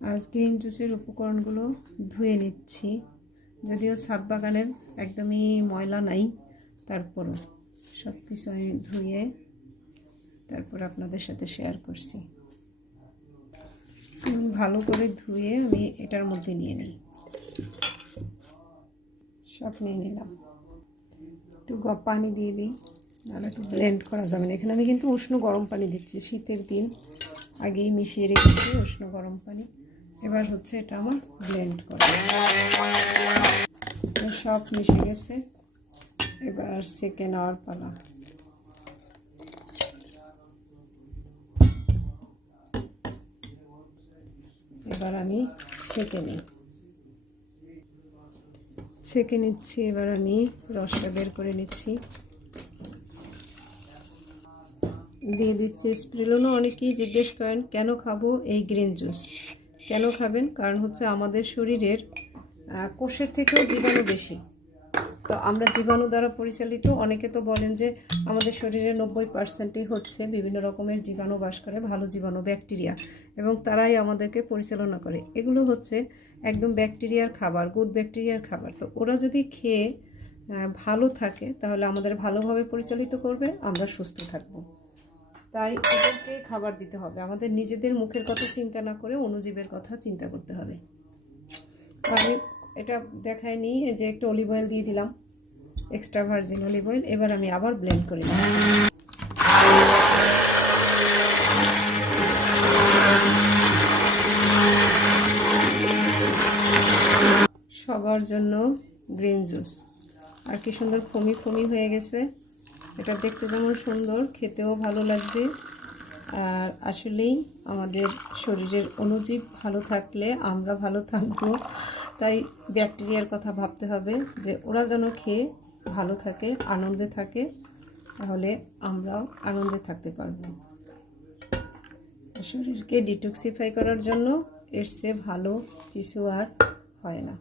আজ গ্রিন জুসের উপকরণগুলো ধুয়ে নিচ্ছি, যদিও ছাদ বাগানের একদমই ময়লা নাই, তারপরও সব কিছু আমি ধুয়ে তারপর আপনাদের সাথে শেয়ার করছি। ভালো করে ধুয়ে আমি এটার মধ্যে নিয়ে নিই, সব নিয়ে নিলাম। একটু পানি দিয়ে দিই, নাহলে একটু ব্লেন্ড করা যাবে না। এখানে আমি কিন্তু উষ্ণ গরম পানি দিচ্ছি, শীতের দিন আগেই মিশিয়ে রেখেছি উষ্ণ গরম পানি। এবার হচ্ছে এটা আমার ব্লেন্ড করা সব মিশে গেছে। এবার সেকে নেওয়ার পালা। এবার আমি ছেঁকে নিচ্ছি। এবার আমি রসটা বের করে নিচ্ছি, দিয়ে দিচ্ছি স্প্রিলুনো। অনেকেই জিজ্ঞেস করেন কেন খাবো এই গ্রিন জুস। কেন খাবেন? কারণ হচ্ছে আমাদের শরীরের কোষের থেকেও জীবাণু বেশি, তো আমরা জীবাণু দ্বারা পরিচালিত। অনেকে তো বলেন যে আমাদের শরীরে 90%ই হচ্ছে বিভিন্ন রকমের জীবাণু বাস করে, ভালো জীবাণু, ব্যাকটেরিয়া, এবং তারাই আমাদেরকে পরিচালনা করে। এগুলো হচ্ছে একদম ব্যাকটেরিয়ার খাবার, গুড ব্যাকটেরিয়ার খাবার। তো ওরা যদি খেয়ে ভালো থাকে তাহলে আমাদের ভালোভাবে পরিচালিত করবে, আমরা সুস্থ থাকব। তাই ওদেরকে খাবার দিতে হবে, আমাদের নিজেদের মুখের কথা চিন্তা না করে অণুজীবের কথা চিন্তা করতে হবে। আমি এটা দেখাই নিই, যে একটু অলিভ অয়েল দিয়ে দিলাম, এক্সট্রা ভার্জিন অলিভ অয়েল। এবার আমি আবার ব্লেন্ড করে নিই। সবার জন্য গ্রিন জুস। আর কি সুন্দর ফমি ফমি হয়ে গেছে। এটা দেখতে যেমন সুন্দর, খেতেও ভালো লাগবে। আর আসলেই আমাদের শরীরের অণুজীব ভালো থাকলে আমরা ভালো থাকবো। তাই ব্যাকটেরিয়ার কথা ভাবতে হবে যে ওরা যেন খেয়ে ভালো থাকে, আনন্দে থাকে, তাহলে আমরাও আনন্দে থাকতে পারবো। শরীরকে ডিটক্সিফাই করার জন্য এর চেয়ে ভালো কিছু আর হয় না।